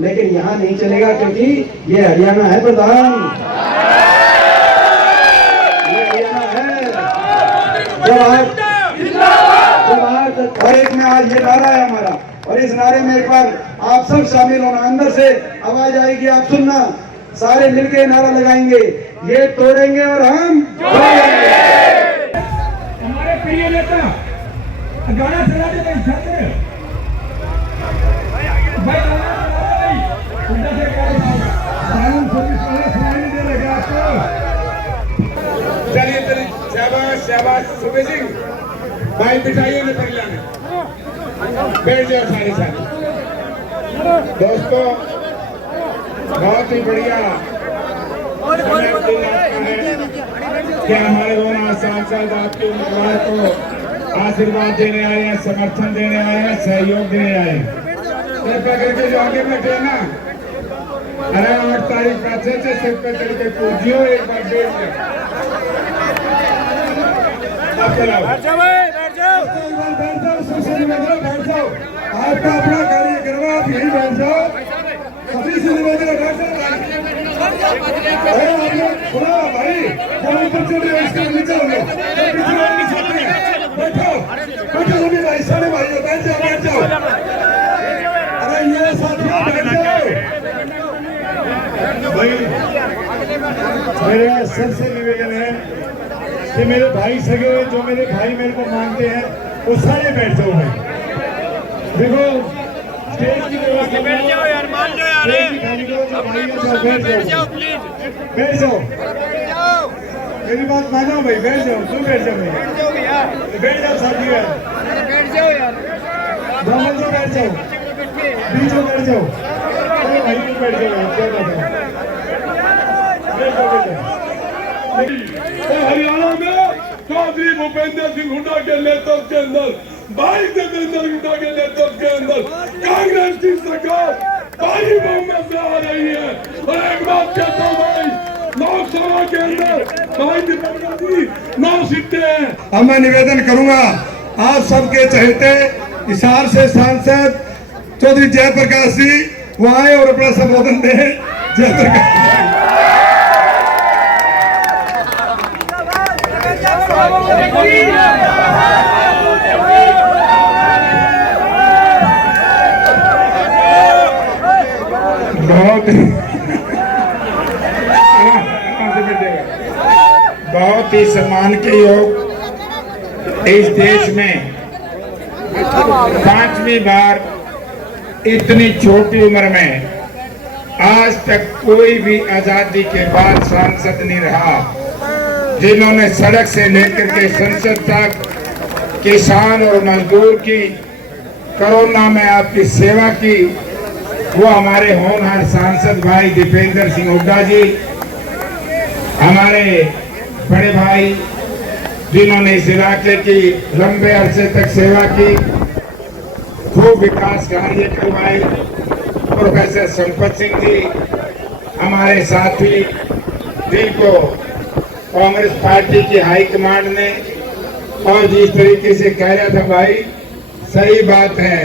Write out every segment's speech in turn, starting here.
लेकिन यहाँ नहीं चलेगा क्योंकि ये हरियाणा है प्रधान, ये हरियाणा है। और एक में आज ये नारा है हमारा, और इस नारे में एक बार आप सब शामिल होना, अंदर से आवाज आएगी, आप सुनना, सारे मिलके नारा लगाएंगे, ये तोड़ेंगे और हम जोड़ेंगे। हमारे प्रिय नेता गाना चला दे भाई, छात्र भाई चलिए चलिए, शाबाश शाबाश सुबह सिंह भाई, बिठाइए न परिला में, बैठ जाओ सारे सारे दोस्तों। बहुत ही बढ़िया कि हमारे दोनों सांसद आपके उम्मीदवार को आशीर्वाद देने आए हैं, समर्थन देने आए हैं, सहयोग देने आए हैं। कृपया करके जो आगे बैठे ना, अरे 8 तारीख का अच्छे सिर पे चढ़ के पूजियो, एक बार बैठ जाओ। अब चलाओ, बैठ जाओ, बैठ जाओ, बैठ जाओ। आपका अपना कार्यक्रम, आप यही बैठ जाओ। सभी से निवेदन है, बैठ जाओ भाई, कोई बच्चे भी इसके नीचे हो गए, बैठो बैठो सभी भाई, सारे भाई बैठ जाओ, बैठ जाओ। अरे ये साथियों बैठ जाओ भाई। मेरा सबसे निवेदन है कि मेरे भाई सगे, जो मेरे भाई मेरे को मानते हैं, वो सारे बैठ जाओ भाई। देखो स्टेज की व्यवस्था, बैठ जाओ यार, मान लो यार, बैठ जाओ प्लीज, बैठ जाओ, मेरी बात मानो भाई, बैठ जाओ, तुम बैठ जाओ भाई, बैठ जाओ साथी यार, बैठ जाओ यार, दोनों से बैठ जाओ, बीच में बैठ जाओ भाई, तुम बैठ जाओ, क्या बात है, बैठ जाओ। हरियाणा में चौधरी भूपेंद्र सिंह हुड्डा के नेतृत्व के अंदर, भाई देवेंद्र हुड्डा के नेतृत्व के अंदर कांग्रेस की सरकार भारी बहुमत से आ रही है। और एक बात कहता हूँ भाई, लोकसभा के अंदर भाई देवेंद्र जी 9 सीटें हैं। अब मैं निवेदन करूंगा, आप सबके चहेते हिसार से सांसद चौधरी जयप्रकाश जी वो आए और अपना संबोधन दें। जयप्रकाश बहुत ही सम्मान के योग इस देश में 5वीं बार इतनी छोटी उम्र में आज तक कोई भी आजादी के बाद सांसद नहीं रहा, जिन्होंने सड़क से लेकर के संसद तक किसान और मजदूर की, कोरोना में आपकी सेवा की, वो हमारे होनहार सांसद भाई दीपेंद्र सिंह हुड्डा जी, हमारे बड़े भाई जिन्होंने इस इलाके की लंबे अरसे तक सेवा की, खूब विकास कार्य करवाए, प्रोफेसर संपत सिंह जी हमारे साथी, जिनको कांग्रेस पार्टी की हाईकमांड ने, और जिस तरीके से कह रहा था भाई, सही बात है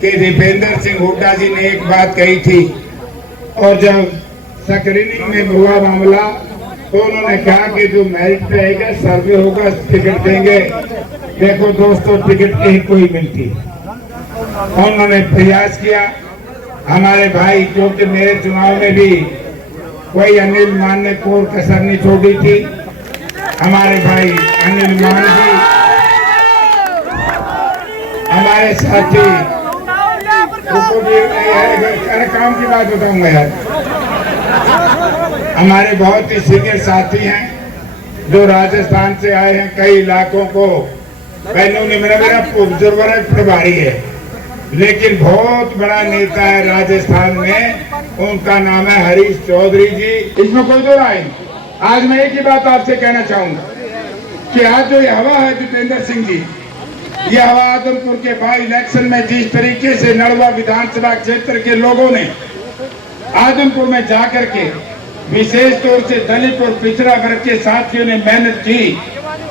कि दीपेंद्र सिंह हुड्डा जी ने एक बात कही थी, और जब स्क्रीनिंग में हुआ मामला तो उन्होंने कहा कि जो मेरिट पे आएगा, सर्वे होगा, टिकट देंगे। देखो दोस्तों, टिकट कहीं कोई मिलती, उन्होंने प्रयास किया। हमारे भाई, क्योंकि मेरे चुनाव में भी कोई अनिल मान ने कोई कसर नहीं छोड़ी थी, हमारे भाई अनिल मान जी हमारे साथी, काम की बात बताऊंगा यार, हमारे बहुत ही सीनियर साथी हैं जो राजस्थान से आए हैं, कई इलाकों को बहनों ने, मेरा बुजुर्ग प्रभारी है, लेकिन बहुत बड़ा नेता है राजस्थान में, उनका नाम है हरीश चौधरी जी। इसमें कोई दो राय नहीं। आज मैं एक ही बात आपसे कहना चाहूंगा कि आज जो ये हवा है दीपेंद्र सिंह जी, ये हवा आदमपुर के बाई इलेक्शन में जिस तरीके से नड़वा विधानसभा क्षेत्र के लोगों ने आदमपुर में जाकर के विशेष तौर से दलित और पिछड़ा वर्ग के साथियों ने मेहनत की,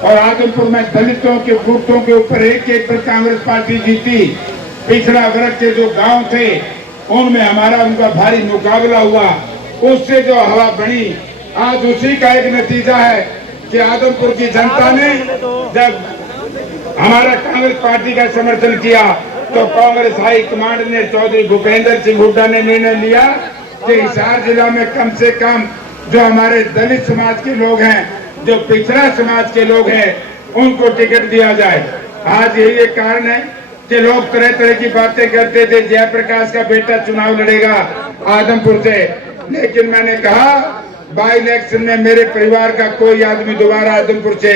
और आदमपुर में दलितों के गुटों के ऊपर एक पर कांग्रेस पार्टी जीती। पिछड़ा वर्ग के जो गांव थे उनमें हमारा उनका भारी मुकाबला हुआ, उससे जो हवा बनी, आज उसी का एक नतीजा है कि आदमपुर की जनता ने जब हमारा कांग्रेस पार्टी का समर्थन किया तो कांग्रेस हाई कमांड ने चौधरी भूपेंद्र सिंह हुड्डा ने निर्णय लिया कि हिसार जिला में कम से कम जो हमारे दलित समाज के लोग हैं, जो पिछड़ा समाज के लोग हैं, उनको टिकट दिया जाए। आज यही एक कारण है कि लोग तरह तरह की बातें करते थे, जयप्रकाश का बेटा चुनाव लड़ेगा आदमपुर से, लेकिन मैंने कहा बाई इलेक्शन में मेरे परिवार का कोई आदमी दोबारा आदमपुर से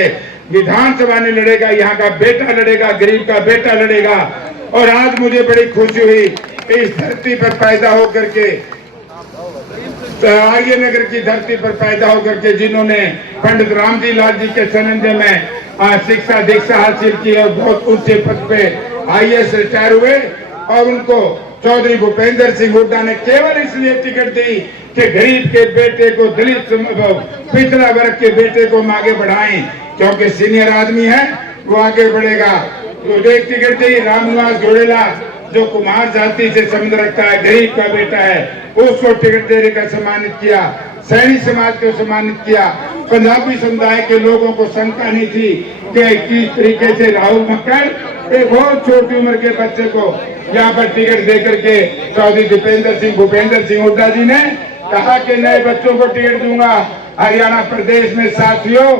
विधानसभा नहीं लड़ेगा, यहाँ का बेटा लड़ेगा, गरीब का बेटा लड़ेगा। और आज मुझे बड़ी खुशी हुई इस धरती पर पैदा होकर के, आर्य नगर की धरती पर पैदा होकर के जिन्होंने पंडित रामजी लाल जी के सानिध्य में शिक्षा दीक्षा हासिल की और बहुत ऊंचे पद पे IAS रिटायर हुए, और उनको चौधरी भूपेंद्र सिंह हुड्डा ने केवल इसलिए टिकट दी कि गरीब के बेटे को, दलित पिछड़ा वर्ग के बेटे को हम आगे बढ़ाएं, क्योंकि सीनियर आदमी है वो आगे बढ़ेगा। तो एक टिकट दी रामनिवास घोड़ेला जो कुमार जाति से संबंध रखता है, गरीब का बेटा है, उसको टिकट देने का सम्मानित किया। सैनी समाज को सम्मानित किया। पंजाबी समुदाय के लोगों को शंका नहीं थी कि किस तरीके से राहुल मक्कड़ एक बहुत छोटी उम्र के बच्चे को यहाँ पर टिकट दे करके चौधरी भूपेंद्र सिंह हुड्डा जी ने कहा कि नए बच्चों को टिकट दूंगा। हरियाणा प्रदेश में साथियों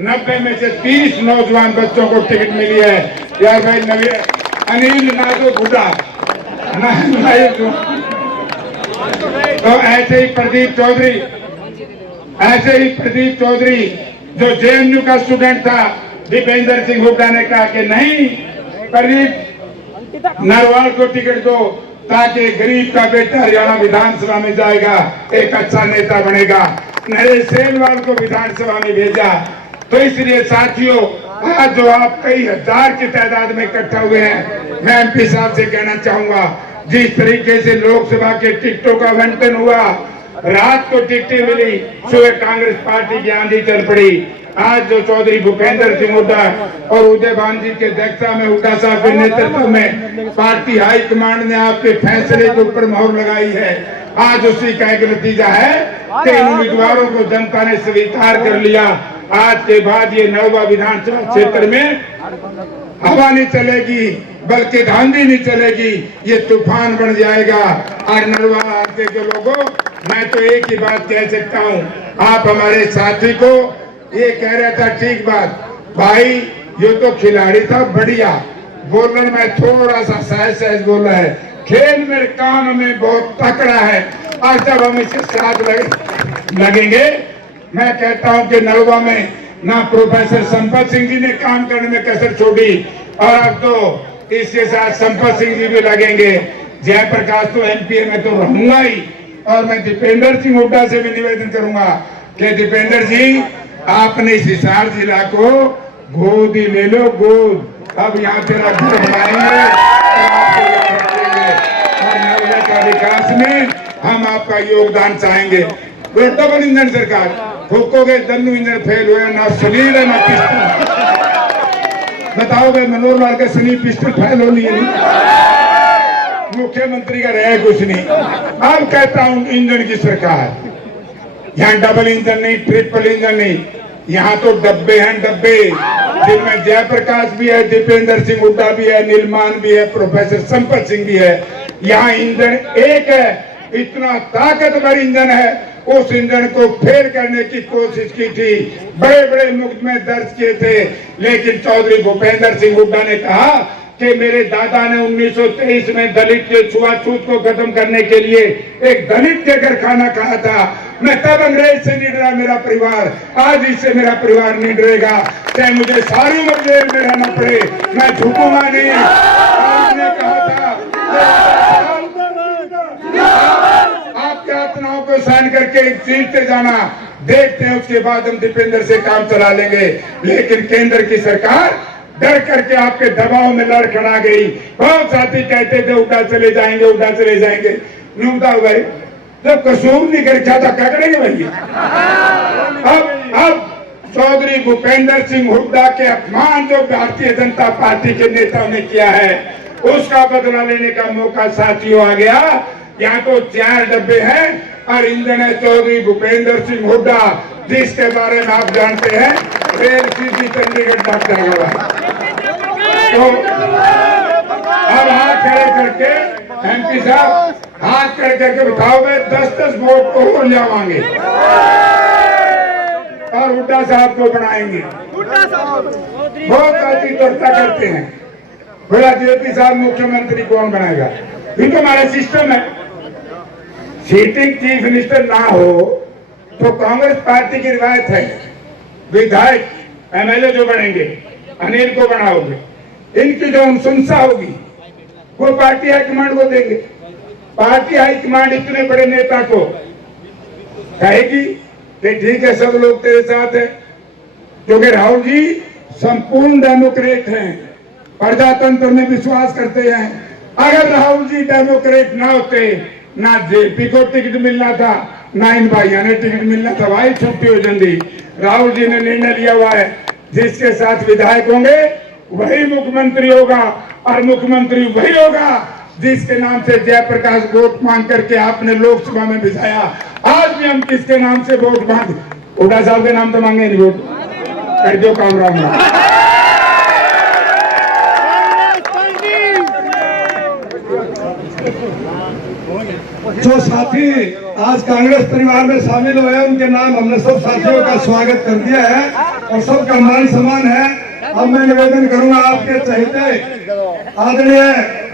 90 में से 30 नौजवान बच्चों को टिकट मिली है। यार भाई अनिल नादो बुड्ढा तो ऐसे ही प्रदीप चौधरी जो JNU का स्टूडेंट था, दीपेंद्र सिंह हुड्डा ने कहा कि नहीं, प्रदीप नरवाल को टिकट दो ताकि गरीब का बेटा हरियाणा विधानसभा में जाएगा, एक अच्छा नेता बनेगा। नरेश सेनवाल को विधानसभा में भेजा। तो इसलिए साथियों, आज जो आप कई हजार की तादाद में इकट्ठा हुए हैं, मैं MP साहब से कहना चाहूंगा, जिस तरीके से लोकसभा के टिकटों का आवंटन हुआ, रात को टिकटें मिली, सुबह कांग्रेस पार्टी की आंधी चल पड़ी। आज जो चौधरी भूपेंद्र सिंह हुड्डा और उदयभान जी के अध्यक्षता में हुड्डा साहब के नेतृत्व में पार्टी हाईकमांड ने आपके फैसले के ऊपर मोहर लगाई है, आज उसी का एक नतीजा है कि इन उम्मीदवारों को जनता ने स्वीकार कर लिया। आज के बाद ये नौवा विधानसभा क्षेत्र में हवा नहीं चलेगी, बल्कि आंधी नहीं चलेगी, ये तूफान बन जाएगा। और नरवा इलाके के लोगों, मैं तो एक ही बात कह सकता हूँ, आप हमारे साथी को ये कह रहा था, ठीक बात भाई, ये तो खिलाड़ी था बढ़िया, बोलने में थोड़ा सा सहज बोला है, खेल में काम में बहुत तकड़ा है। और जब हम इसके साथ लगेंगे, मैं कहता हूं कि नलवा में ना प्रोफेसर संपत सिंह जी ने काम करने में कसर छोड़ी, और अब तो इसके साथ संपत सिंह जी भी लगेंगे। जयप्रकाश तो MP में तो रहूंगा ही, और मैं दीपेंद्र सिंह हुड्डा से भी निवेदन करूंगा कि दीपेंद्र जी, आपने इस हिसार जिला को गोद ही ले लो, गोद। अब यहाँ तेरा घर बनाएंगे और नलवा का विकास में हम आपका योगदान चाहेंगे। डबल इंजन सरकार, फूकोगे दन्नू इंजन फेल हुआ, ना सलील है ना पिस्टल। बताओ भाई, मनोहर लाल का सनी पिस्टल फेल होनी है, मुख्यमंत्री का रहे कुछ नहीं। अब कहता हूं इंजन की सरकार, यहाँ डबल इंजन नहीं, ट्रिपल इंजन नहीं, यहाँ तो डब्बे हैं, डब्बे, जिनमें जयप्रकाश भी है, दीपेंद्र सिंह हुड्डा भी है, नीलमान भी है, प्रोफेसर संपत सिंह भी है। यहाँ इंजन एक है, इतना ताकतवर इंजन है। उस इंजन को फेल करने की कोशिश की थी, बड़े बड़े मुकदमे दर्ज किए थे, लेकिन चौधरी भूपेंद्र सिंह हुड्डा ने कहा कि मेरे दादा ने 1923 में दलित के छुआछूत को खत्म करने के लिए एक दलित के घर खाना खाया था। मैं तब अंग्रेज से नहीं डरा मेरा परिवार, आज इससे मेरा परिवार नहीं डरेगा, चाहे मुझे सारी उम्र जेल में रहना पड़े, मैं झुकूंगा नहीं। आपने कहा था आपके यातनाओं को सहन करके जीतते जाना, देखते हैं उसके बाद हम दीपेंद्र से काम चला लेंगे। लेकिन केंद्र की सरकार डर करके आपके दबाव में लड़खड़ा गई। बहुत साथी कहते थे उड़ा चले जाएंगे, उड़ा चले जाएंगे, नहीं उड़ा हुआ। जब कसूर नहीं कर था क्या करेंगे भैया? अब चौधरी भूपेंद्र सिंह हुड्डा के अपमान जो भारतीय जनता पार्टी के नेताओं ने किया है, उसका बदला लेने का मौका साथियों आ गया। यहाँ तो 4 डब्बे हैं और इंजन है चौधरी भूपेंद्र सिंह हुड्डा, जिसके बारे में आप जानते हैं रेल सीधी चंडीगढ़ तक जाएगा। तो अब हाथ खड़े करके एमपी साहब हाथ खड़े करके बताओ, मैं 10-10 वोट को हो जावांगे और हुड्डा साहब को बनाएंगे। बहुत गलती चर्चा करते हैं, बोला जेपी साहब मुख्यमंत्री कौन बनाएगा? ये तो हमारा सिस्टम है, सीटिंग चीफ मिनिस्टर ना हो तो कांग्रेस पार्टी की रिवायत है विधायक एमएलए जो बनेंगे अनिल को बनाओगे, इनकी जो अनुशंसा होगी वो पार्टी हाईकमांड को देंगे। पार्टी हाईकमांड इतने बड़े नेता को कहेगी कि ठीक है सब लोग तेरे साथ है, क्योंकि राहुल जी संपूर्ण डेमोक्रेट हैं, प्रजातंत्र में विश्वास करते हैं। अगर राहुल जी डेमोक्रेट ना होते, ना जेपी को टिकट मिलना था, ना इन भाइयों ने टिकट मिलना था, भाई छुट्टी हो जाती। राहुल जी ने निर्णय लिया हुआ है जिसके साथ विधायक होंगे वही मुख्यमंत्री होगा, और मुख्यमंत्री वही होगा जिसके नाम से जयप्रकाश वोट मांग करके आपने लोकसभा में भिजाया। आज भी हम किसके नाम से वोट मांगे? हुड्डा साहब के नाम तो मांगे नहीं वोट, कर दो काम राम। जो साथी आज कांग्रेस परिवार में शामिल हुए हैं उनके नाम हमने सब साथियों का स्वागत कर दिया है और सबका मान सम्मान है। अब मैं निवेदन करूंगा आपके चहेते आदरणीय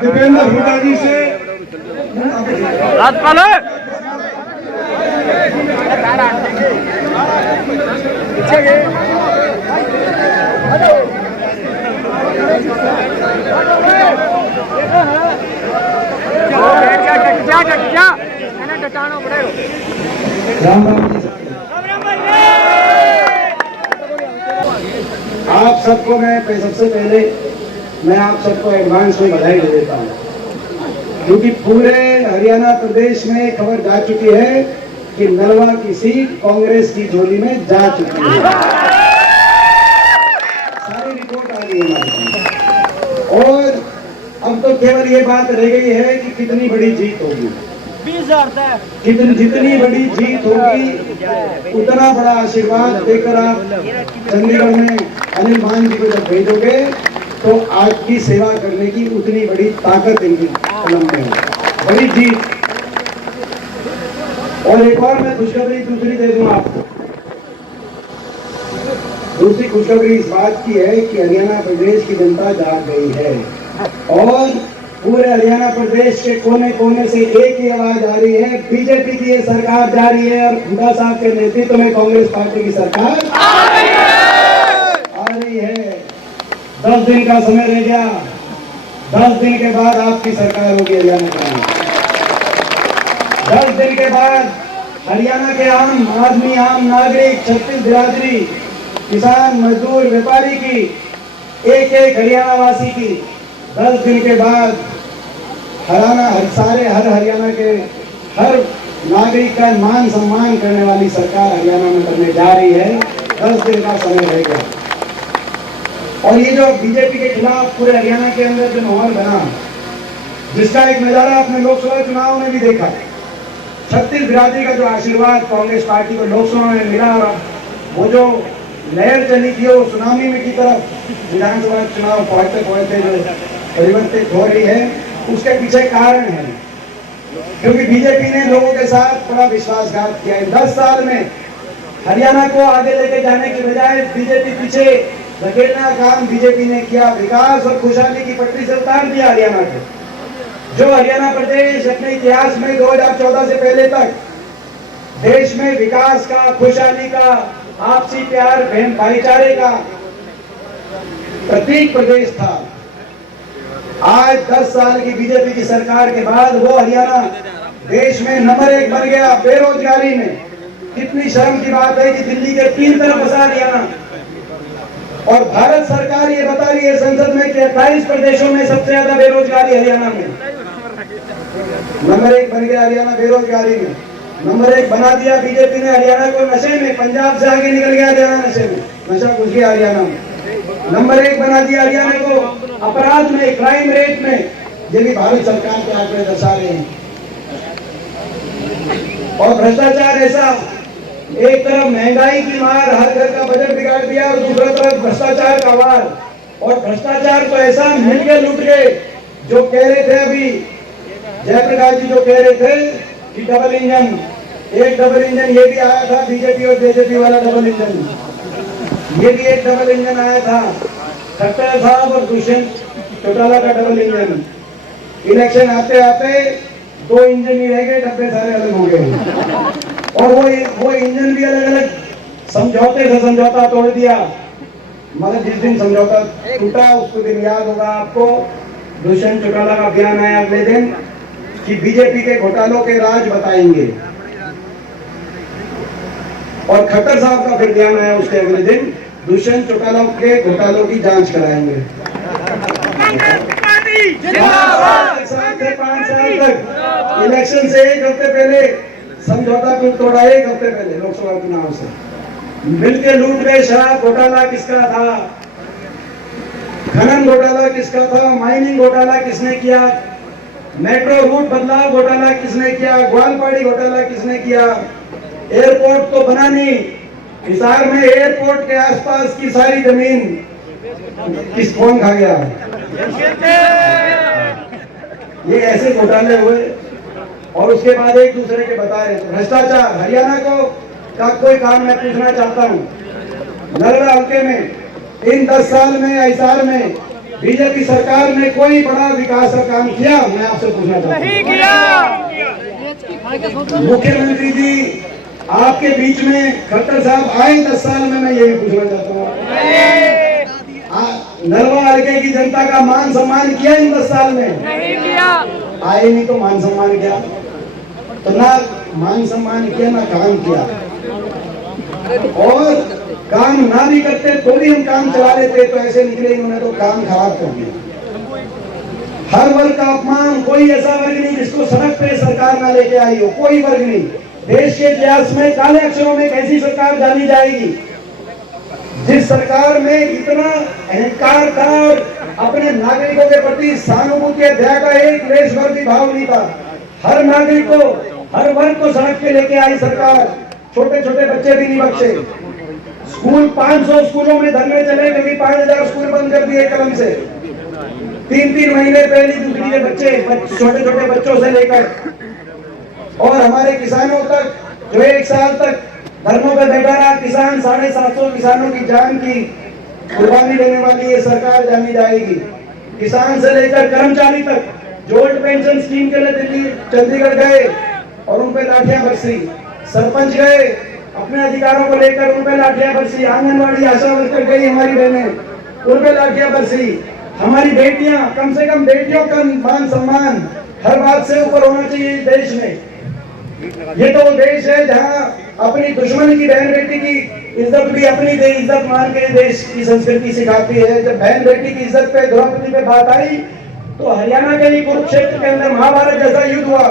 दीपेंद्र हुड्डा जी से राम राम जी। आप सबको मैं सबसे पहले मैं आप सबको एडवांस में बधाई दे देता हूँ, क्योंकि पूरे हरियाणा प्रदेश में खबर जा चुकी है कि नलवा की सीट कांग्रेस की झोली में जा चुकी है। सारी रिपोर्ट आ गई है और अब तो केवल ये बात रह गई है कि कितनी बड़ी जीत होगी। जितनी बड़ी जीत होगी उतना बड़ा आशीर्वाद देकर आप चंडीगढ़ में अनिल मान जी को जब भेजोगे तो आपकी सेवा करने की उतनी बड़ी ताकत इनकी कलम में है। बड़ी जीत। और एक और मैं खुशखबरी दूसरी दे दूं आपको। दूसरी खुशखबरी इस बात की है कि हरियाणा प्रदेश की जनता जाग गई है और पूरे हरियाणा प्रदेश के कोने कोने से एक ही आवाज आ रही है, बीजेपी की ये सरकार जा रही है और हुड्डा साहब के नेतृत्व में कांग्रेस पार्टी की सरकार आ रही है। 10 दिन का समय रह गया, 10 दिन के बाद आपकी सरकार होगी हरियाणा में। 10 दिन के बाद हरियाणा के आम आदमी, आम नागरिक, छत्तीस बिरादरी, किसान, मजदूर, व्यापारी की, एक एक हरियाणा वासी की 10 दिन के बाद हर हरियाणा के हर नागरिक का मान सम्मान करने वाली सरकार हरियाणा में बनने जा रही है। 10 दिन का समय रह गया और ये जो बीजेपी के खिलाफ पूरे हरियाणा के अंदर जो माहौल बना, जिसका एक नजारा आपने लोकसभा चुनाव में भी देखा। छत्तीस बिरादरी का जो आशीर्वाद कांग्रेस पार्टी को लोकसभा में मिला और वो जो लहर चली थी वो सुनामी की तरफ विधानसभा चुनाव पहुंचते पहुंचते जो परिवर्तित हो रही है, उसके पीछे कारण है क्योंकि बीजेपी ने लोगों के साथ बड़ा विश्वासघात किया है। 10 साल में हरियाणा को आगे लेके जाने की बजाय बीजेपी पीछे धकेलना काम बीजेपी ने किया। विकास और खुशहाली की पटरी से उतार दिया हरियाणा को। जो हरियाणा प्रदेश अपने इतिहास में 2014 से पहले तक देश में विकास का, खुशहाली का, आपसी प्यार, भाईचारे का प्रतीक प्रदेश था, आज 10 साल की बीजेपी की सरकार के बाद वो हरियाणा देश में नंबर 1 बन गया बेरोजगारी में। कितनी शर्म की बात है कि दिल्ली के 3 तरफ बसा हरियाणा और भारत सरकार ये बता रही है संसद में कि 28 प्रदेशों में सबसे ज्यादा बेरोजगारी हरियाणा में। नंबर 1 बन गया हरियाणा बेरोजगारी में। नंबर 1 बना दिया बीजेपी ने हरियाणा को नशे में। पंजाब से आगे निकल गया हरियाणा नशे में, नशा घुस गया हरियाणा में। नंबर 1 बना दिया हरियाणा को अपराध में, क्राइम रेट में। ये भी भारत सरकार के आंकड़े दर्शा रहे हैं। और भ्रष्टाचार ऐसा, एक तरफ महंगाई की मार, हर घर का बजट बिगाड़ दिया, और दूसरी तरफ भ्रष्टाचार का वार। और भ्रष्टाचार तो ऐसा मिलके लूट गए, जो कह रहे थे अभी जयप्रकाश जी, जो कह रहे थे कि डबल इंजन, एक डबल इंजन ये भी आया था, बीजेपी और बीजेपी वाला डबल इंजन, ये भी एक डबल इंजन आया था, खट्टर साहब और दुष्यंत चौटाला का डबल इंजन। इलेक्शन आते आते 2 इंजन ही रह गए, डब्बे सारे अलग हो गए। और वो इंजन भी अलग अलग समझौते से समझौता तोड़ दिया। मगर जिस दिन समझौता टूटा उसको दिन याद होगा आपको, दुष्यंत चौटाला का बयान आया अगले दिन कि बीजेपी के घोटालों के राज बताएंगे, और खट्टर साहब का फिर बयान आया उसके अगले दिन, दुष्यंत चौटाला के घोटालों की जांच कराएंगे। 5 साल तक इलेक्शन से 1 हफ्ते पहले समझौता को तोड़ा, 1 हफ्ते पहले लोकसभा चुनाव से मिलकर लूट गए। शराब घोटाला किसका था, खनन घोटाला किसका था, माइनिंग घोटाला किसने किया, मेट्रो रूट बदलाव घोटाला किसने किया, ग्वालपाड़ी घोटाला किसने किया, एयरपोर्ट तो बना नहीं, हिसार में एयरपोर्ट के आसपास की सारी जमीन कौन खा गया। ये ऐसे घोटाले हुए, और उसके बाद एक दूसरे के बता रहे। भ्रष्टाचार, हरियाणा को का कोई काम मैं पूछना चाहता हूँ, नरवा हल्के में इन 10 साल में हिसार में बीजेपी सरकार ने कोई बड़ा विकास का काम किया? मैं आपसे पूछना चाहता हूँ। मुख्यमंत्री जी आपके बीच में खट्टर साहब आए 10 साल में, मैं यही पूछना चाहता हूँ, नरवा हल्के की जनता का मान सम्मान किया इन 10 साल में? नहीं किया। आए नहीं तो मान सम्मान किया? तो ना मान सम्मान किया ना काम किया, और काम ना भी करते तो भी हम काम चला लेते, तो ऐसे निकले इन्होंने तो काम खराब कर दिया। हर वर्ग का अपमान, कोई ऐसा वर्ग नहीं जिसको सड़क पे सरकार ना लेके आई हो, कोई वर्ग नहीं। देश के इतिहास में काले अक्षरों में कैसी सरकार जानी जाएगी जिस सरकार में इतना अहंकार था और अपने नागरिकों के प्रति सहानुभूति दया का एक लेश भर भी भाव नहीं था। हर नागरिक को, हर वर्ग को सड़क पे लेके आई सरकार, छोटे छोटे बच्चे भी नहीं बख्शे। स्कूल 500 स्कूलों में धरने चले क्योंकि 5000 स्कूल बंद कर दिए कलम से। 3-3 महीने पहली दूसरी के बच्चे, छोटे छोटे बच्चों से लेकर और हमारे किसानों तक, जो 1 साल तक धरनों पर बैठा रहा किसान, 750 किसानों की जान की कुर्बानी देने वाली ये सरकार जानी जाएगी। किसान से लेकर कर्मचारी तक, जो ओल्ड पेंशन स्कीम के लिए दिल्ली चंडीगढ़ गए और उन पे लाठियां बरसी, सरपंच गए अपने अधिकारों को लेकर, उन पे लाठियां बरसी, आंगनबाड़ी आशा वर्कर गई हमारी बहनें, उन पे लाठियां बरसी। हमारी बेटियां, कम से कम बेटियों का मान सम्मान हर बात से ऊपर होना चाहिए देश में। ये तो वो देश है जहां अपनी दुश्मन की बहन बेटी की इज्जत भी अपनी इज्जत मान के देश की संस्कृति सिखाती है। जब बहन बेटी की इज्जत पे, द्रौपदी पे बात आई तो हरियाणा के ही कुरुक्षेत्र के अंदर महाभारत जैसा युद्ध हुआ।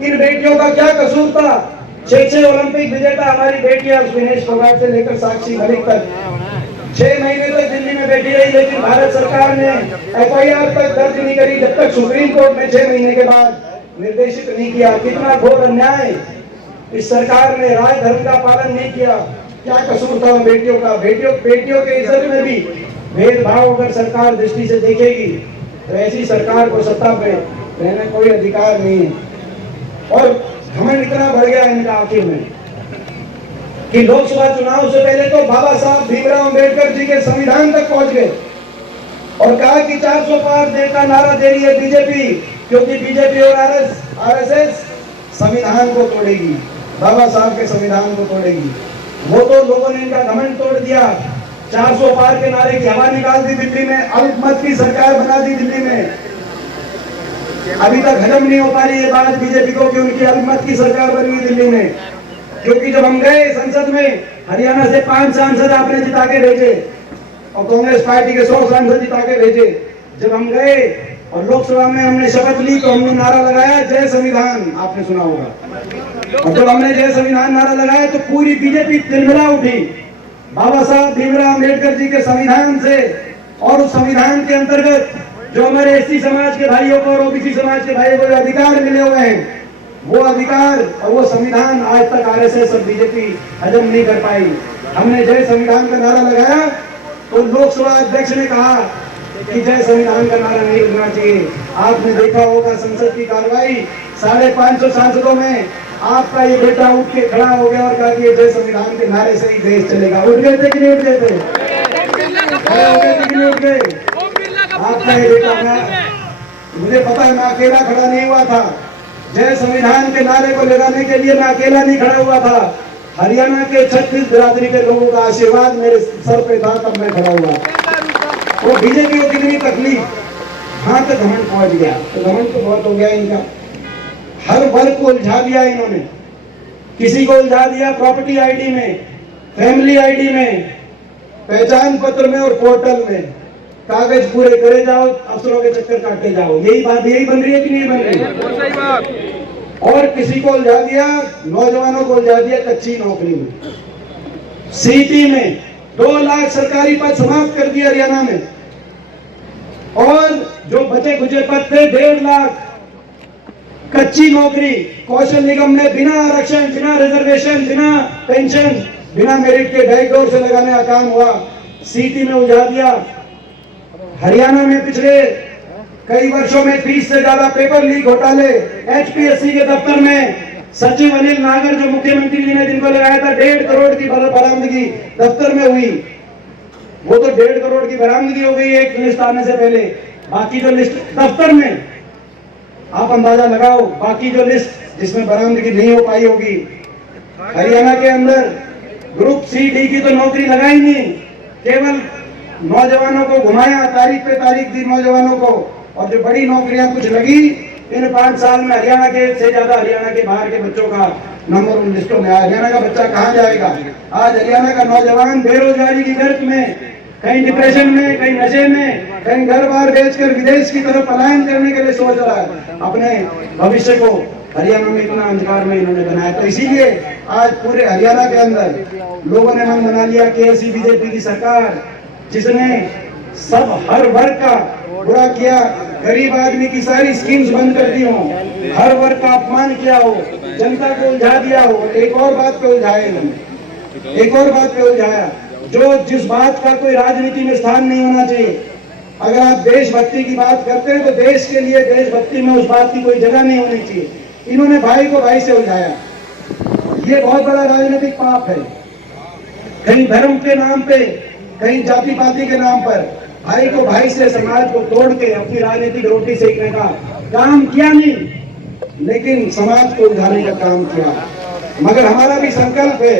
इन बेटियों का क्या कसूर था? 6 ओलंपिक विजेता हमारी बेटियां, विनेश फोगाट से लेकर साक्षी मलिक तक 6 महीने तक दिल्ली में बैठी रही, लेकिन भारत सरकार ने FIR तक दर्ज नहीं करी जब तक सुप्रीम कोर्ट ने 6 महीने के बाद निर्देशित नहीं किया। कितना घोर अन्याय! इस सरकार ने राजधर्म का पालन नहीं किया। क्या कसूर था बेटियों का? बेटियों के इज्जत में भी भेदभाव अगर सरकार दृष्टि से देखेगी तो ऐसी सरकार को सत्ता पे रहने कोई अधिकार नहीं है। और घमंड इतना बढ़ गया इनका आखिर में कि लोकसभा चुनाव से पहले तो बाबा साहब भीमराव अंबेडकर जी के संविधान तक पहुंच गए और कहा कि 400 पार दे का नारा दे रही है बीजेपी, क्योंकि बीजेपी और RSS संविधान को तोड़ेगी, बाबा साहब के संविधान को तोड़ेगी। वो तो लोगों ने इनका घमंड तोड़ दिया, 400 पार के नारे की हवा निकाल दी दिल्ली में, अल्पमत की सरकार बना दी दिल्ली में। अभी तक हजम नहीं हो पा रही ये बात बीजेपी को कि उनकी अल्पमत की सरकार बनी दिल्ली में, क्योंकि जब हम गए संसद में, हरियाणा से 5 सांसद आपने जिता के भेजे और कांग्रेस पार्टी के 100 सांसद जिता के भेजे। जब हम गए और लोकसभा में हमने शपथ ली तो हमने नारा लगाया जय संविधान, आपने सुना होगा। और जब हमने जय संविधान नारा लगाया तो पूरी बीजेपी तिलमिला उठी बाबा साहब भीमराव अम्बेडकर जी के संविधान से। और उस संविधान के अंतर्गत जो हमारे SC समाज के भाइयों को और OBC समाज के भाइयों को अधिकार मिले हुए हैं, वो अधिकार और वो संविधान आज तक आरएसएस और बीजेपी हजम नहीं कर पाई। हमने जय संविधान का नारा लगाया तो लोकसभा अध्यक्ष ने कहा कि जय संविधान का नारा नहीं लगना चाहिए। आपने देखा होगा संसद की कार्रवाई 550 सांसदों में आपका ये बेटा उठ के खड़ा हो गया और कहा कि जय संविधान के नारे से ही देश चलेगा। उठ गए थे कि नहीं उठ गए थे? खड़े हो गए थे कि नहीं उठ गए? आपका ये बेटा, मुझे पता है मैं अकेला खड़ा नहीं हुआ था। जय संविधान के नारे को लगाने के लिए मैं अकेला नहीं खड़ा हुआ था। हरियाणा के 36 बिरादरी के लोगों का आशीर्वाद मेरे सर पे था, तब मैं खड़ा हुआ। वो बीजेपी को कितनी तकलीफ, कहां तक घमंड पहुंच गया, तो घमंड तो बहुत हो गया इनका। हर वर्ग को उलझा दिया इन्होंने। किसी को उलझा दिया प्रॉपर्टी आईडी में, फैमिली आईडी में, पहचान पत्र में और पोर्टल में। कागज पूरे करे जाओ, अफसरों के चक्कर काटे जाओ। यही बात यही बन रही है कि नहीं बन रही है? सही बात। और किसी को उलझा दिया, नौजवानों को उलझा दिया कच्ची नौकरी में। सीटी में 2 लाख सरकारी पद समाप्त कर दिया हरियाणा में, और जो बचे खुचे पद थे 1.5 लाख कच्ची नौकरी। कौशल निगम ने बिना आरक्षण, बिना रिजर्वेशन, बिना पेंशन, बिना मेरिट के बैकडोर से लगाने का काम हुआ। सीटी में उलझा दिया। हरियाणा में पिछले कई वर्षों में 30 से ज्यादा पेपर लीक घोटाले एचपीएससी के दफ्तर में सचिव अनिल नागर, जो मुख्यमंत्री जी ने जिनको लगाया था 1.5 करोड़ की बरामदगी दफ्तर में हुई, वो तो 1.5 करोड़ की बरामदगी हो गई एक लिस्ट आने से पहले। बाकी जो लिस्ट दफ्तर में, आप अंदाजा लगाओ, बाकी जो लिस्ट जिसमें बरामदगी नहीं हो पाई होगी। हरियाणा के अंदर ग्रुप सी डी की तो नौकरी लगाई नहीं, केवल नौजवानों को घुमाया, तारीख पे तारीख दी नौजवानों को। और जो बड़ी नौकरियां कुछ लगी, इन 5 साल में हरियाणा के से ज्यादा हरियाणा के बाहर के बच्चों का नंबर उन लिस्टों में आया। हरियाणा का बच्चा कहाँ जाएगा? आज हरियाणा का नौजवान बेरोजगारी की गर्त में, कहीं डिप्रेशन में, कहीं नशे में, कहीं घर बार बेचकर विदेश की तरफ पलायन करने के लिए सोच रहा है। अपने भविष्य को हरियाणा में इतना अंधकार में इन्होंने बनाया। तो इसीलिए आज पूरे हरियाणा के अंदर लोगों ने मन बना लिया कि ऐसी बीजेपी की सरकार जिसने सब हर वर्ग का बुरा किया, गरीब आदमी की सारी स्कीम्स बंद कर दी हो, हर वर्ग का अपमान किया हो, जनता को उलझा दिया हो। एक और बात पे उलझाया इन्होंने, एक और बात पे उलझाया, जो जिस बात का कोई राजनीति में स्थान नहीं होना चाहिए। अगर आप देशभक्ति की बात करते हैं तो देश के लिए देशभक्ति में उस बात की कोई जगह नहीं होनी चाहिए। इन्होंने भाई को भाई से उलझाया। ये बहुत बड़ा राजनीतिक पाप है। कहीं धर्म के नाम पे, कहीं जाति पाति के नाम पर भाई को भाई से, समाज को तोड़ के अपनी राजनीतिक रोटी सेकने का काम किया नहीं, लेकिन समाज को उलझाने का काम किया। मगर हमारा भी संकल्प है,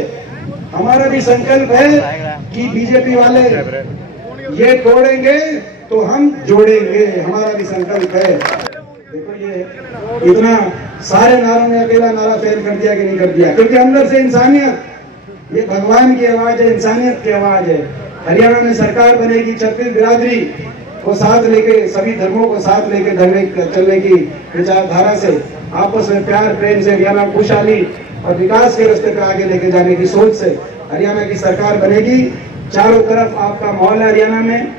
हमारा भी संकल्प है कि बीजेपी वाले ये तोड़ेंगे तो हम जोड़ेंगे। हमारा भी संकल्प है। देखो ये इतना सारे नारों ने अकेला नारा फेल कर दिया कि नहीं कर दिया? क्योंकि अंदर से इंसानियत, ये भगवान की आवाज है, इंसानियत की आवाज है। हरियाणा में सरकार बनेगी, 36 बिरादरी को साथ लेके, सभी धर्मों को साथ लेके चलने की विचारधारा से, आपस में प्यार प्रेम से हरियाणा खुशहाली और विकास के रास्ते पे आगे लेके जाने की सोच से हरियाणा की सरकार बनेगी। चारों तरफ आपका माहौल है हरियाणा में।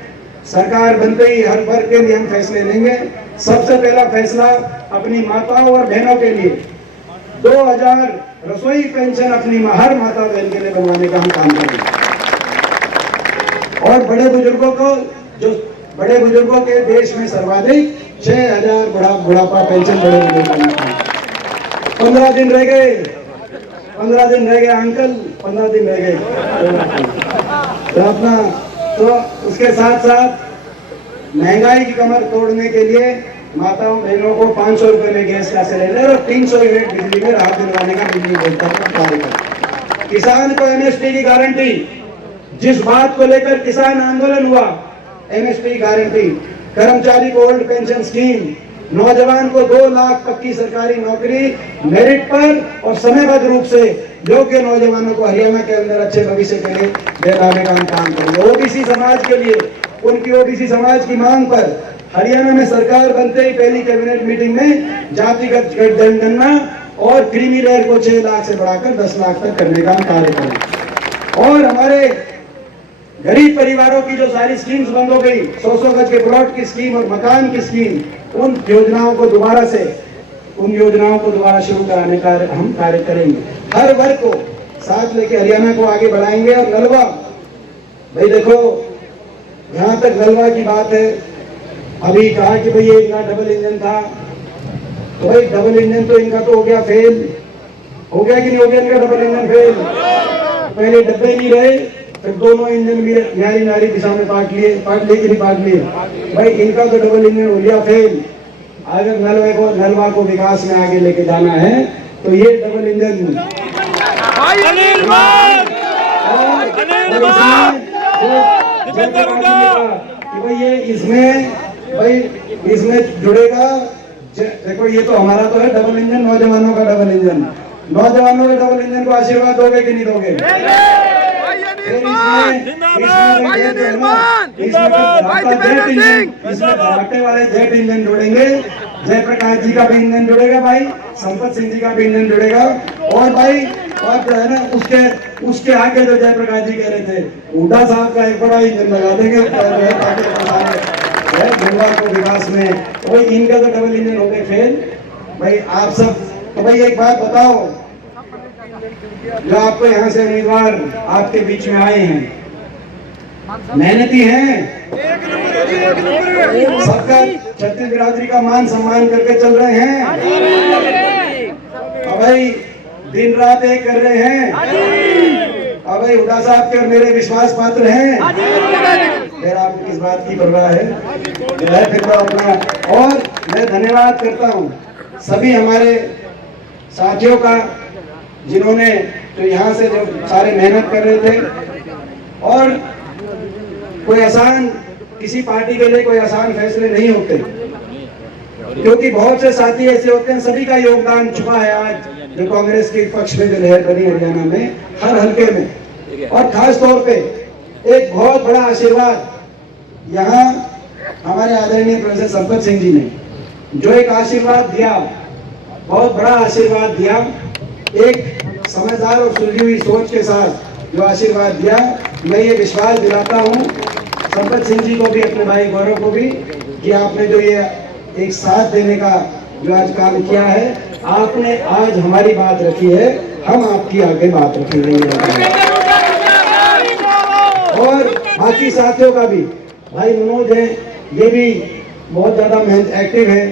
सरकार बनते ही हर वर्ग के लिए हम फैसले लेंगे। सबसे पहला फैसला अपनी माताओं और बहनों के लिए 2000 रसोई पेंशन अपनी हर माता बहन के लिए बनवाने का हम काम करेंगे। और बड़े बुजुर्गों को, जो बड़े बुजुर्गों के देश में सर्वाधिक 6000 बुढ़ापा पेंशन बड़े बुजुर्गों को। 15 दिन रह गए, 15 दिन रह गए अंकल, 15 दिन रह गए। तो अपना, तो उसके साथ साथ महंगाई की कमर तोड़ने के लिए माताओं बहनों को 500 रुपए में गैस का सिलेंडर और 300 यूनिट बिजली में राहत दिलवाने का बिजली बोर्ड का कार्यक्रम। किसान को एमएसपी की गारंटी, जिस बात को लेकर किसान आंदोलन हुआ, एमएसपी गारंटी, कर्मचारी को ओल्ड पेंशन स्कीम, नौजवान को 2 लाख पक्की सरकारी नौकरी मेरिट पर और समयबद्ध रूप से योग्य नौजवानों को हरियाणा के अंदर अच्छे भविष्य के लिए दिलाने का हम काम करेंगे। ओबीसी समाज के लिए, उनकी ओबीसी समाज की मांग पर हरियाणा में सरकार बनते ही पहली कैबिनेट मीटिंग में जातिगत जनगणना और क्रीमी लेयर को 6 लाख से बढ़ाकर 10 लाख तक करने का हम कार्य करेंगे। और हमारे गरीब परिवारों की जो सारी स्कीम्स बंद हो गई, 100 गज के प्लॉट की स्कीम और मकान की स्कीम, उन योजनाओं को दोबारा से उन योजनाओं को दोबारा शुरू कराने का हम कार्य करेंगे। हर वर्ग को साथ लेके हरियाणा को आगे बढ़ाएंगे। और नलवा, भाई देखो, जहां तक नलवा की बात है, अभी कहा कि भाई ये इनका डबल इंजन था, तो भाई डबल इंजन तो इनका तो हो गया फेल, हो गया कि नहीं हो गया इनका डबल इंजन फेल? पहले डब्बे नहीं रहे, फिर दोनों इंजन भी न्यारी न्यारी दिशा में पाट लिए कि नहीं पाट लिए? भाई इनका तो डबल इंजन हो गया फेल। अगर नलवा को विकास में आगे लेके जाना है तो ये डबल इंजन भाई ये इसमें जुड़ेगा। देखो ये तो हमारा तो है डबल इंजन, नौजवानों का डबल इंजन। नौजवानों के डबल इंजन को आशीर्वाद दोगे कि नहीं दोगे? इसमें वाले जेट इंजन जुड़ेंगे, जयप्रकाश जी का भी इंजन जुड़ेगा भाई, संपत सिंह जी का भी इंजन जुड़ेगा। और भाई और जो है ना उसके आगे जो जयप्रकाश जी कह रहे थे, हुड्डा साहब का एक बड़ा इंजन लगा देंगे गंगा को विकास में। तो भाई इनका तो डबल इंजन हो गए फेल। भाई आप सब, तो भाई एक बात बताओ, जो आपको यहाँ से उम्मीदवार आपके बीच में आए हैं, मेहनती हैं, सबका छत्तीस बिरादरी का मान सम्मान करके चल रहे हैं, और भाई दिन रात एक कर रहे हैं, और भाई हुड्डा साहब के और मेरे विश्वास पात्र हैं। फिर आपको किस बात की परवाह है? फिर तो अपना। और मैं धन्यवाद करता हूँ सभी हमारे साथियों का, जिन्होंने तो यहाँ से जो सारे मेहनत कर रहे थे। और कोई आसान, किसी पार्टी के लिए कोई आसान फैसले नहीं होते, क्योंकि बहुत से साथी ऐसे होते हैं, सभी का योगदान छुपा है आज जो कांग्रेस के पक्ष में जो लहर बनी हरियाणा में हर हल्के में। और खास तौर पे एक बहुत बड़ा आशीर्वाद यहाँ हमारे आदरणीय प्रोफेसर संपत सिंह जी ने जो एक आशीर्वाद दिया, बहुत बड़ा आशीर्वाद दिया, एक समझदार और सुलझी हुई सोच के साथ जो आशीर्वाद दिया। मैं ये विश्वास दिलाता हूँ संपत सिंह जी को भी, अपने भाई गौरव को भी, कि आपने जो ये एक साथ देने का जो आज काम किया है, आपने आज हमारी बात रखी है, हम आपकी आगे बात रखेंगे। और बाकी साथियों का भी, भाई मनोज है, ये भी बहुत ज्यादा मेहनत एक्टिव है।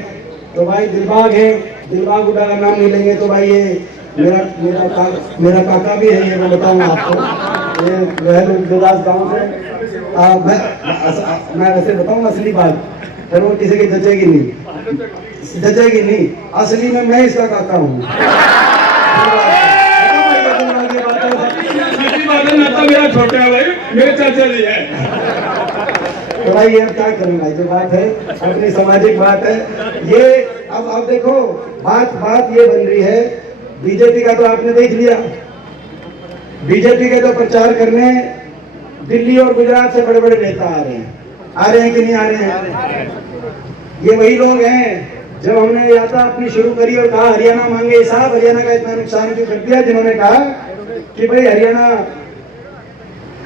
तो भाई दिलबाग है, दिलबाग हुड्डा का नाम नहीं लेंगे तो भाई ये मेरा काका भी है, ये मैं बताऊंगा आपको। ये गुरदास गांव से मैं वैसे बताऊंगा असली बात, फिर वो किसी की जचेगी नहीं। असली में मैं इसका काका हूँ। मेरा छोटा भाई मेरे चाचा जी है। तो भाई ये क्या करूंगा, जो बात है अपनी सामाजिक बात है ये। अब देखो बात ये बन रही है, बीजेपी का तो आपने देख लिया, बीजेपी के तो प्रचार करने दिल्ली और गुजरात से बड़े बड़े नेता आ रहे हैं कि नहीं आ रहे हैं? ये वही लोग हैं जब हमने यात्रा अपनी शुरू करी और कहा हरियाणा मांगे हिसाब, हरियाणा का इतना नुकसान क्यों कर दिया, जिन्होंने कहा कि भाई हरियाणा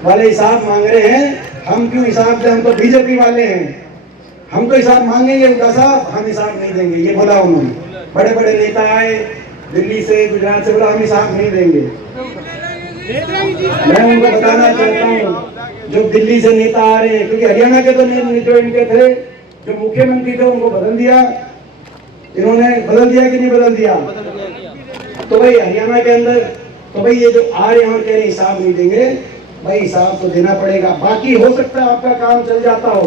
वाले हिसाब मांग रहे हैं, हम क्यों हिसाब दें, हम तो बीजेपी वाले हैं, हम तो हिसाब मांगेंगे उनका साहब, हम हिसाब नहीं देंगे, ये बोला उन्होंने। बड़े बड़े नेता आए दिल्ली से, गुजरात से, बोला हम हिसाब नहीं देंगे। मैं उनको बताना चाहता हूँ जो दिल्ली से नेता आ रहे हैं, क्योंकि हरियाणा के तो जो इनके थे, जो मुख्यमंत्री थे, उनको बदल दिया इन्होंने, बदल दिया कि नहीं बदल दिया? तो भाई हरियाणा के अंदर तो भाई ये जो आ रहे हैं और कह रहे हिसाब नहीं देंगे, भाई हिसाब तो देना पड़ेगा। बाकी हो सकता है आपका काम चल जाता हो,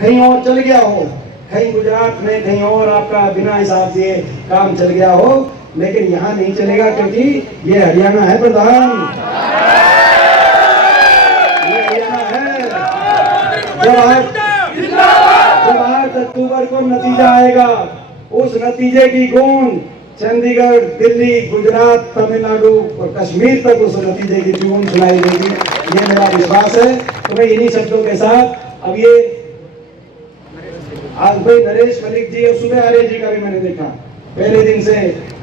कहीं और चल गया हो, कहीं गुजरात में कहीं और आपका बिना हिसाब दिए काम चल गया हो, लेकिन यहाँ नहीं चलेगा, क्योंकि ये हरियाणा है प्रधान, ये हरियाणा है। जब 8 अक्टूबर को नतीजा आएगा, उस नतीजे की गूंज चंडीगढ़, दिल्ली, गुजरात, तमिलनाडु और कश्मीर तक उस नतीजे की गूंज सुनाई देगी, ये मेरा विश्वास है। तो मैं इन्हीं शब्दों के साथ, अब ये आज भाई नरेश मलिक जी और सुबह आर्य जी का भी मैंने देखा, पहले दिन से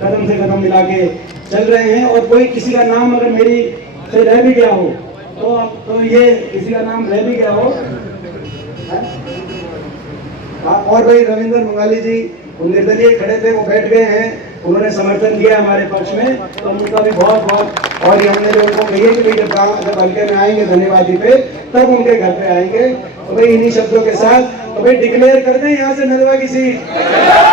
कदम मिला के चल रहे हैं। और कोई किसी का नाम अगर मेरी से रह भी गया हो तो ये किसी का नाम रह भी गया हो, और भाई रविंद्र मंगाली जी, वो निर्दलीय खड़े थे, वो बैठ गए हैं, उन्होंने समर्थन दिया हमारे पक्ष में, तो उनका भी बहुत बहुत। और ये हमने जो उनको कही है कि भाई जब हल्के में आएंगे धन्यवादी पे, तब उनके घर पे आएंगे। तो भाई इन्हीं शब्दों के साथ तो भाई डिक्लेयर कर दें यहाँ से नलवा की सीट।